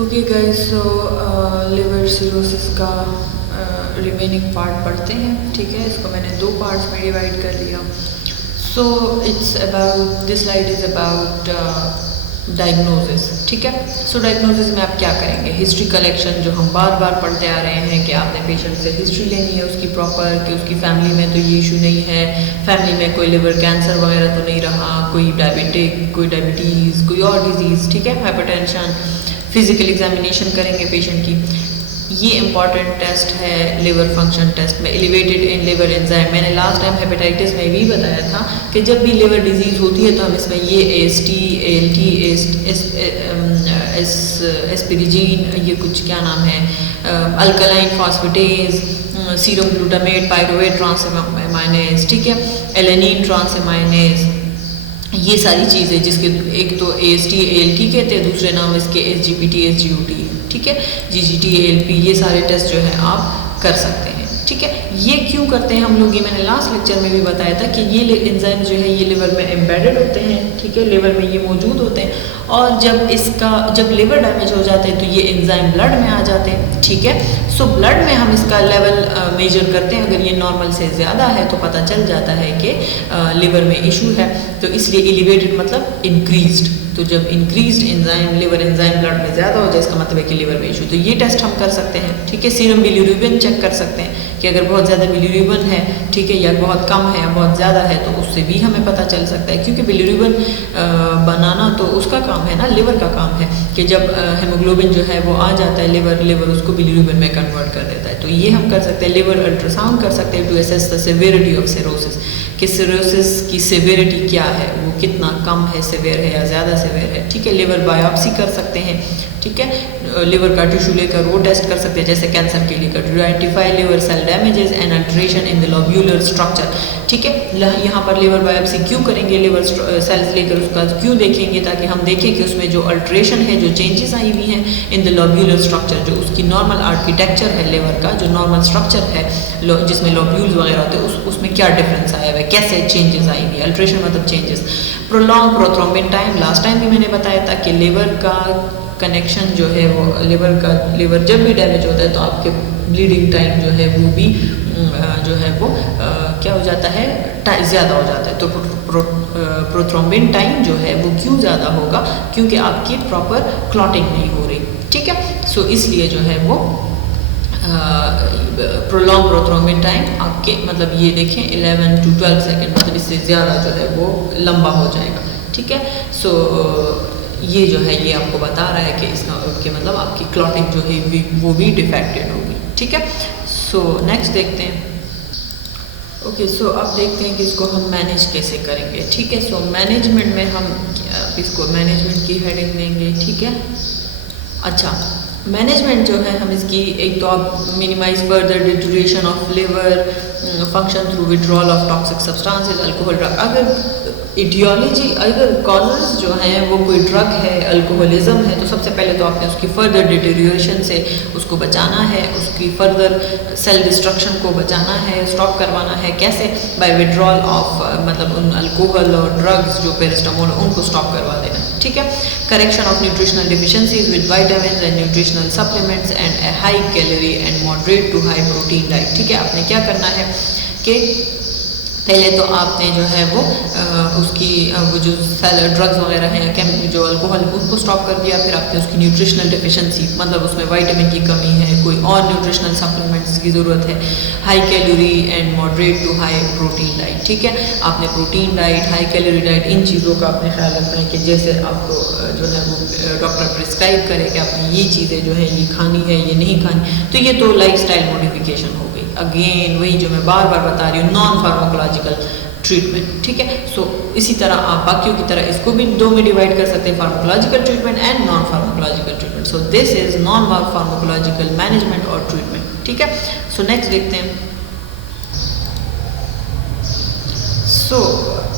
Okay guys, सो liver cirrhosis का remaining part पढ़ते हैं। ठीक है, इसको मैंने दो पार्ट्स में डिवाइड कर लिया। So it's about this slide is about diagnosis. ठीक है, सो डायग्नोसिस में आप क्या करेंगे? हिस्ट्री कलेक्शन जो हम बार बार पढ़ते आ रहे हैं कि आपने पेशेंट से हिस्ट्री लेनी है उसकी प्रॉपर, कि उसकी फैमिली में तो ये इशू नहीं है, फैमिली में कोई लिवर कैंसर वगैरह तो नहीं रहा, कोई डायबिटीज़, कोई और डिजीज़, ठीक है, हाइपरटेंशन। फिजिकल एग्जामिनेशन करेंगे पेशेंट की। ये इंपॉर्टेंट टेस्ट है लिवर फंक्शन टेस्ट में, एलिवेटेड इन लिवर एंजाइम। मैंने लास्ट टाइम हेपेटाइटिस में भी बताया था कि जब भी लिवर डिजीज़ होती है तो हम इसमें ये AST, ALT, एस्पिरिजीन, ये कुछ क्या नाम है, alkaline phosphatase, serum glutamate, pyruvate transaminase, ठीक है, एलेनिन ट्रांसएमाइनेज, ये सारी चीज़ें जिसके एक तो AST, ALT कहते हैं, दूसरे नाम इसके SGPT, SGOT, ठीक है, GGT, ALP, ये सारे टेस्ट जो है आप कर सकते हैं। ठीक है, ये क्यों करते हैं हम लोग, ये मैंने लास्ट लेक्चर में भी बताया था कि ये एंजाइम जो है ये लिवर में एम्बेडेड होते हैं। ठीक है, लिवर में ये मौजूद होते हैं, और जब लिवर डैमेज हो जाते हैं तो ये एंजाइम ब्लड में आ जाते हैं। ठीक है, सो ब्लड में हम इसका लेवल मेजर करते हैं। अगर ये नॉर्मल से ज़्यादा है तो पता चल जाता है कि लिवर में इशू है, तो इसलिए एलिवेटेड मतलब इंक्रीज्ड। तो जब increased enzyme, liver enzyme blood में ज़्यादा हो जाए, इसका मतलब है कि लिवर में इशू। तो ये टेस्ट हम कर सकते हैं। ठीक है, सीरम बिलिरुबिन चेक कर सकते हैं कि अगर बहुत ज़्यादा बिलिरुबिन है, ठीक है, या बहुत कम है या बहुत ज़्यादा है, तो उससे भी हमें पता चल सकता है, क्योंकि बिलिरुबिन बनाना तो उसका काम है ना, लिवर का काम है कि जब हेमोग्लोबिन जो है वो आ जाता है लिवर उसको बिलिरुबिन में कन्वर्ट कर देता है। तो ये हम कर सकते हैं। लिवर अल्ट्रासाउंड कर सकते हैं to assess the severity of cirrhosis, कि सिरोसिस की सिवियरिटी क्या है, वो कितना कम है, सिवियर है या ज़्यादा सिवियर है। ठीक है, लिवर बायोप्सी कर सकते हैं। ठीक है, लिवर का टिश्यू लेकर वो टेस्ट कर सकते हैं, जैसे कैंसर के लिए कर, to identify liver cell damages and alteration in the lobular structure. ठीक है, यहाँ पर लिवर बायोप्सी क्यों करेंगे, लिवर सेल्स लेकर उसका क्यों देखेंगे, ताकि हम देखें कि उसमें जो अल्ट्रेशन है, जो चेंजेस आई हुई हैं इन द लोब्यूलर स्ट्रक्चर, जो उसकी नॉर्मल आर्किटेक्चर है लिवर का, जो नॉर्मल स्ट्रक्चर है जिसमें लोब्यूल्स वगैरह होते हैं, उसमें क्या डिफरेंस आया हुआ है, कैसे चेंजेस आई हुई है। अल्ट्रेशन मतलब changes. Prolong prothrombin time, last time भी मैंने बताया था कि लिवर का कनेक्शन जो है वो लिवर जब भी डैमेज होता है तो आपके ब्लीडिंग टाइम जो है वो भी जो है वो क्या हो जाता है, ज़्यादा हो जाता है। तो प्रोथ्रोम्बिन टाइम जो है वो क्यों ज़्यादा होगा, क्योंकि आपकी प्रॉपर क्लॉटिंग नहीं हो रही। ठीक है, सो इसलिए जो है वो प्रोलॉन्ग प्रोथ्रोम्बिन टाइम आपके, मतलब ये देखें 11 to 12 सेकेंड, मतलब इससे ज़्यादा जो है वो लंबा हो जाएगा। ठीक है, सो ये जो है ये आपको बता रहा है कि इसका मतलब आपकी क्लॉटिंग जो है वो भी डिफेक्टेड होगी। ठीक है, सो नेक्स्ट देखते हैं। ओके, सो अब देखते हैं कि इसको हम मैनेज कैसे करेंगे। ठीक है, सो मैनेजमेंट में हम इसको मैनेजमेंट की हेडिंग देंगे। ठीक है, अच्छा, मैनेजमेंट जो है हम इसकी, एक तो आप minimize further deterioration of liver function through withdrawal of toxic substances, alcohol, drug. अगर इडियोलॉजी, अगर कॉजेज जो हैं वो कोई ड्रग है, अल्कोहलिज्म है, तो सबसे पहले तो आपने उसकी फर्दर डिटोरिएशन से उसको बचाना है, उसकी फर्दर सेल डिस्ट्रक्शन को बचाना है, स्टॉप करवाना है। कैसे? बाय विड्रॉल ऑफ, मतलब उन अल्कोहल और ड्रग्स जो पैरास्टामोल, उनको स्टॉप करवा देना। ठीक है, correction of nutritional deficiencies with vitamins and nutritional supplements and a high calorie and moderate to high protein diet. ठीक है, आपने क्या करना है कि पहले तो आपने जो है वो उसकी वो जो ड्रग्स वगैरह हैं, जो अल्कोहल, उनको स्टॉप कर दिया। फिर आपने उसकी न्यूट्रिशनल डिफिशिएंसी, मतलब उसमें विटामिन की कमी है, कोई और न्यूट्रिशनल सप्लीमेंट्स की ज़रूरत है, high calorie and moderate to high protein diet. ठीक है, आपने protein diet, high calorie diet, इन चीज़ों का आपने ख्याल रखना है कि जैसे आपको जो है वो डॉक्टर प्रिस्क्राइब करे कि आपने ये चीज़ें जो है ये खानी है, ये नहीं खानी। तो ये तो लाइफ स्टाइल मॉडिफिकेशन हो गई। अगेन वही जो मैं बार बार बता रही हूँ, नॉन फार्माकोलॉजिकल ट्रीटमेंट। ठीक है, सो इसी तरह आप बाकियों की तरह इसको भी दो में डिवाइड कर सकते हैं, pharmacological treatment and non pharmacological treatment. So this is non pharmacological management और ट्रीटमेंट। ठीक है, सो नेक्स्ट देखते हैं। सो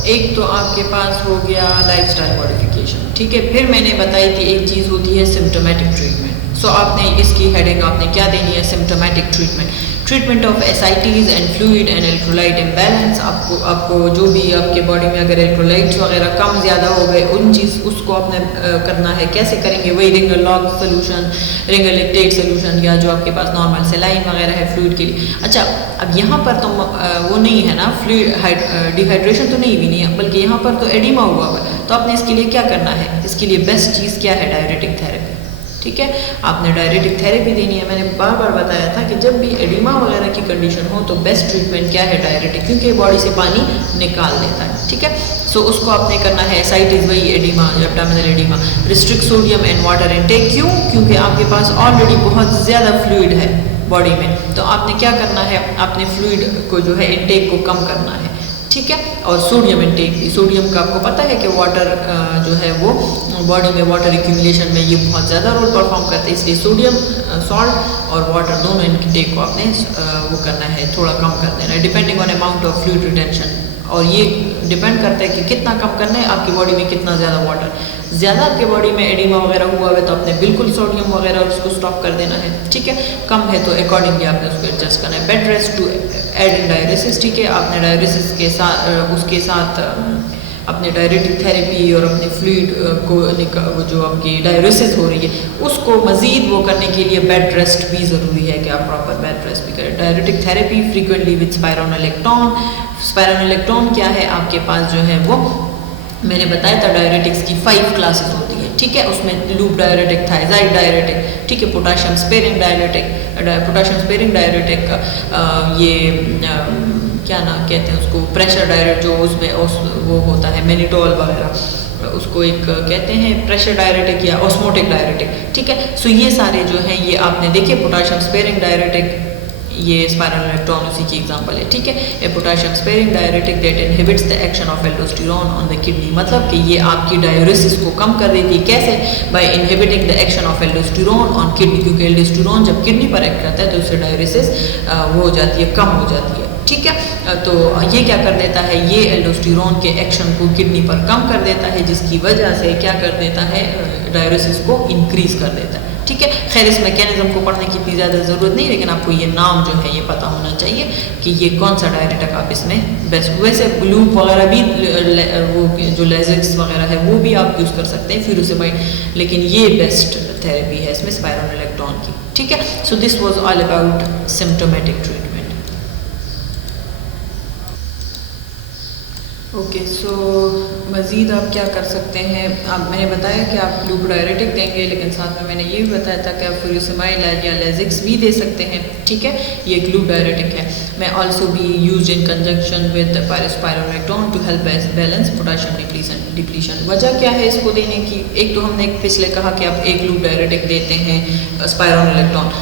एक तो आपके पास हो गया लाइफस्टाइल मॉडिफिकेशन। ठीक है, फिर मैंने बताई थी एक चीज़ होती है सिम्टोमेटिक ट्रीटमेंट। सो आपने इसकी हेडिंग आपने क्या देनी है, symptomatic treatment. Treatment of ascites and fluid and electrolyte imbalance, आपको जो भी आपके बॉडी में अगर इलेक्ट्रोलाइट्स वगैरह कम ज़्यादा हो गए उन चीज़ उसको आपने करना है। कैसे करेंगे? वही Ringer Locke solution, Ringer lactate solution, या जो आपके पास नॉर्मल सेलाइन वगैरह है फ्लूइड के लिए। अच्छा, अब यहाँ पर तो वो नहीं है ना, फ्लूइड डिहाइड्रेशन तो नहीं भी नहीं है, बल्कि यहाँ पर तो एडिमा हुआ हुआ है। तो आपने इसके लिए क्या करना है? इसके लिए बेस्ट चीज़ क्या है? Diuretic therapy. ठीक है, आपने डायरेटिक थेरेपी देनी है। मैंने बार बार बताया था कि जब भी एडिमा वगैरह की कंडीशन हो तो बेस्ट ट्रीटमेंट क्या है? डायरेटिक, क्योंकि बॉडी से पानी निकाल देता है। ठीक है, सो उसको आपने करना है। एसाइटिस वही oedema, abdominal oedema. Restrict sodium and water intake, क्यों? क्योंकि आपके पास ऑलरेडी बहुत ज़्यादा फ्लूइड है बॉडी में, तो आपने क्या करना है? आपने फ्लूइड को जो है इनटेक को कम करना है। ठीक है, और सोडियम इनटेक भी, सोडियम का आपको पता है कि वाटर जो है वो बॉडी में वाटर एक्यूमुलेशन में ये बहुत ज़्यादा रोल परफॉर्म करता है, इसलिए सोडियम सॉल्ट और वाटर दोनों इनटेक को आपने वो करना है, थोड़ा कम कर देना है, depending on amount of fluid retention. और ये डिपेंड करता है कि कितना कम करना है, आपकी बॉडी में कितना ज़्यादा वाटर। ज़्यादा आपके बॉडी में एडिमा वगैरह हुआ है तो आपने बिल्कुल सोडियम वगैरह उसको स्टॉप कर देना है। ठीक है, कम है तो अकॉर्डिंगली आपने उसको एडजस्ट करना है। Bed rest to aid in dialysis. ठीक है, आपने डायलिसिस के साथ उसके साथ अपने डायरेटिक थेरेपी और अपने फ्लूइड को जो आपकी डायलिसिस हो रही है उसको मज़ीद वो करने के लिए बेड रेस्ट भी ज़रूरी है कि आप प्रॉपर बेड रेस्ट भी करें। Diuretic therapy frequently with स्पाइरोनोलेक्टोन। स्पाइरोनोलेक्टोन क्या है? आपके पास जो है वो मैंने बताया था डायरेटिक्स की 5 क्लासेस होती है। ठीक है, उसमें लूप डायरेटिक, थायजाइड डायरेटिक, ठीक है, potassium sparing diuretic, potassium sparing diuretic, ये क्या ना कहते हैं उसको, प्रेशर डायरेट जो उसमें वो होता है मेनिटोल वगैरह, उसको एक कहते हैं प्रेशर डायरेटिक या ऑस्मोटिक डायरेटिक। ठीक है, सो ये सारे जो हैं ये आपने देखे। पोटाशियम स्पेरिंग डायरेटिक, ये स्पाइरोनोलेक्टोन उसी की एग्जांपल है। ठीक है, a potassium sparing diuretic that inhibits the action of aldosterone on the kidney, मतलब कि ये आपकी डायलिसिस को कम कर देती है। कैसे? By inhibiting the action of aldosterone on kidney, क्योंकि एल्डोस्टेरोन जब किडनी पर एक्ट करता है तो उससे डायलिसिस वो हो जाती है, कम हो जाती है। ठीक है, तो ये क्या कर देता है? ये एल्डोस्टेरोन के एक्शन को किडनी पर कम कर देता है, जिसकी वजह से क्या कर देता है? डायलिसिस को इंक्रीज कर देता है। ठीक है, खैर इस मैकेनिज्म को पढ़ने की इतनी ज़्यादा ज़रूरत नहीं, लेकिन आपको ये नाम जो है ये पता होना चाहिए कि ये कौन सा डायरेटिक आप इसमें बेस्ट। वैसे लूप वगैरह भी वो जो लेजिक्स वगैरह है वो भी आप यूज़ कर सकते हैं फ्यूरोसेमाइड, लेकिन ये बेस्ट थेरेपी है इसमें स्पाइरोनोलेक्टोन की। ठीक है, so this was all about symptomatic treatment. Okay, so मज़ीद आप क्या कर सकते हैं? अब मैंने बताया कि आप लूप डायरेटिक देंगे, लेकिन साथ में मैंने ये भी बताया था कि आप फ्यूरोसेमाइड या लेजिक्स भी दे सकते हैं। ठीक है, ये एक लूप डायरेटिक है। मैं ऑल्सो भी use in conjunction with spironolactone to help balance potassium depletion. वजह क्या है इसको देने की? एक तो हमने पिछले कहा कि आप एक लूप डायरेटिक देते हैं स्पाइरोनोलेक्टोन,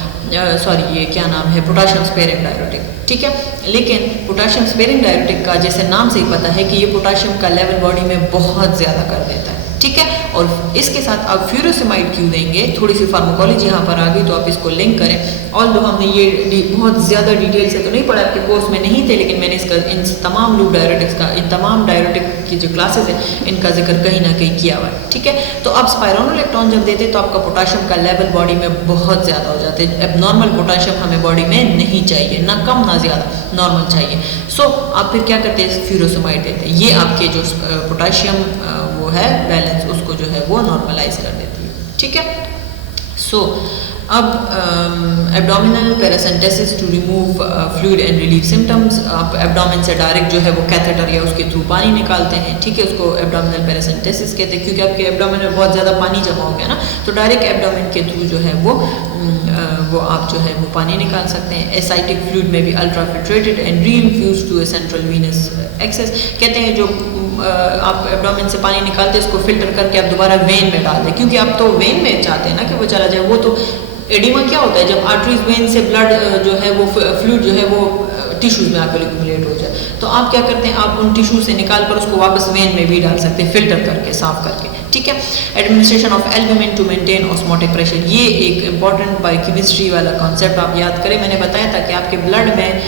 सॉरी ये क्या नाम है, पोटाशियम स्पेरिंग डायरेटिक। ठीक है, लेकिन पोटाशियम स्पेरिंग डायरेटिक का जैसे नाम से ही पता है कि ये पोटाशियम का लेवल बॉडी में बहुत ज़्यादा कर देता है। ठीक है, और इसके साथ आप फ्यूरोसेमाइड क्यों देंगे? थोड़ी सी फार्माकोलॉजी यहाँ पर आ गई तो आप इसको लिंक करें। ऑल दो हमने ये बहुत ज़्यादा डिटेल से तो नहीं पढ़ा, आपके कोर्स में नहीं थे, लेकिन मैंने इसका इन तमाम लूप डायरेटिक्स का, इन तमाम डायरेटिक की जो क्लासेस हैं इनका जिक्र कहीं ना कहीं किया हुआ है। ठीक है, तो आप स्पाइरोनोलेक्टोन जब देते तो आपका पोटाशियम का लेवल बॉडी में बहुत ज़्यादा हो जाता है। अब नॉर्मल पोटाशियम हमें बॉडी में नहीं चाहिए, ना कम ना ज़्यादा, नॉर्मल चाहिए। सो आप फिर क्या करते हैं? फ्यूरोसेमाइड देते हैं। ये आपके जो पोटाशियम वो है बैलेंस, उसको जो है वो नॉर्मलाइज कर देती है। ठीक है, सो अब abdominal paracentesis to remove fluid and relieve symptoms. आप एब्डोमिन से डायरेक्ट जो है वो कैथेटर या उसके थ्रू पानी निकालते हैं। ठीक है, उसको एब्डोमिनल पैरासेंटेसिस कहते हैं, क्योंकि आपके एब्डोमिन में बहुत ज़्यादा पानी जमा हो गया ना, तो डायरेक्ट एब्डोमिन के थ्रू जो है वो आप जो है वो पानी निकाल सकते हैं। एसाइटिक फ्लूइड में भी ultra filtered and reinfuse to a central venous access. कहते हैं जो आप एब्डोमिन से पानी निकालते हैं उसको फिल्टर करके आप दोबारा वेन में डाल दें, क्योंकि आप तो वेन में चाहते हैं ना कि वो चला जाए। वो तो एडिमा क्या होता है? जब आर्टरीज वेन से ब्लड जो है वो फ्लूइड जो है वो टिश्यूज में आकर एक्यूमुलेट हो जाए, तो आप क्या करते हैं? आप उन टिश्यू से निकाल कर उसको वापस वेन में भी डाल सकते हैं, फिल्टर करके, साफ करके। ठीक है, administration of albumin to maintain osmotic pressure, ये एक इंपॉर्टेंट बायोकेमिस्ट्री वाला कॉन्सेप्ट आप याद करें। मैंने बताया था कि आपके ब्लड में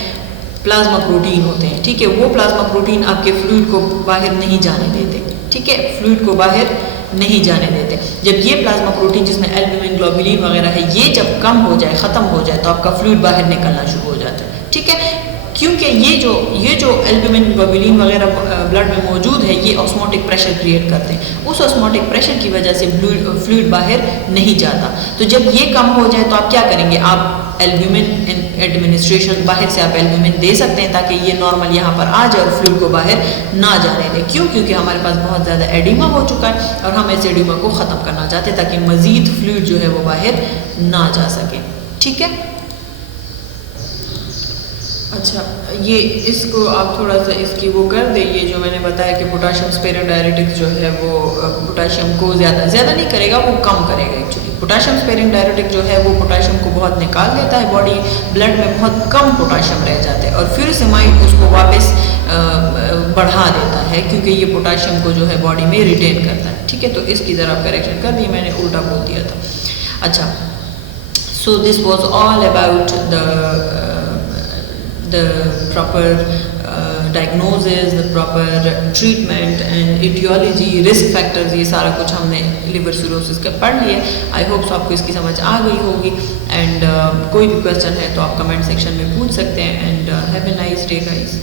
प्लाज्मा प्रोटीन होते हैं। ठीक है, वो प्लाज्मा प्रोटीन आपके फ्लूइड को बाहर नहीं जाने देते। ठीक है, फ्लूइड को बाहर नहीं जाने देते। जब ये प्लाज्मा प्रोटीन जिसमें एल्ब्यूमिन, ग्लोबुलिन वगैरह है, ये जब कम हो जाए, ख़त्म हो जाए, तो आपका फ्लूइड बाहर निकलना शुरू हो जाता है। ठीक है, क्योंकि ये जो एल्ब्यूमिन ग्लोबुलिन वगैरह ब्लड में मौजूद है, ये ऑस्मोटिक प्रेशर क्रिएट करते हैं। उस ऑस्मोटिक प्रेशर की वजह से फ्लूइड बाहर नहीं जाता। तो जब ये कम हो जाए तो आप क्या करेंगे, आप एल्ब्यूमिन एडमिनिस्ट्रेशन, बाहर से आप एल्ब्यूमिन दे सकते हैं ताकि ये नॉर्मल यहाँ पर आ जाए और फ्लूइड को बाहर ना जाने दें। क्यों? क्योंकि हमारे पास बहुत ज़्यादा एडिमा हो चुका है और हम इस एडिमा को ख़त्म करना चाहते हैं ताकि मज़ीद फ्लूइड जो है वो बाहर ना जा सके। ठीक है, अच्छा, ये इसको आप थोड़ा सा इसकी वो कर दें, ये जो मैंने बताया कि पोटाशियम स्पेरिंग डायरेटिक्स जो है वो पोटाशियम को ज़्यादा नहीं करेगा, वो कम करेगा। एक्चुअली पोटाशियम स्पेरिंग डायरेटिक जो है वो पोटाशियम को बहुत निकाल देता है, बॉडी ब्लड में बहुत कम पोटाशियम रह जाता है और फिर से माइंड उसको वापस बढ़ा देता है क्योंकि ये पोटाशियम को जो है बॉडी में रिटेन करता है। ठीक है, तो इसकी ज़रा करेक्शन कर दी, मैंने उल्टा बोल दिया था। अच्छा, so this was all about the proper diagnosis, the proper treatment and etiology, risk factors, ये सारा कुछ हमने लिवर सिरोसिस का पढ़ लिया। आई होप आपको इसकी समझ आ गई होगी एंड कोई भी क्वेश्चन है तो आप कमेंट सेक्शन में पूछ सकते हैं and have a nice day guys.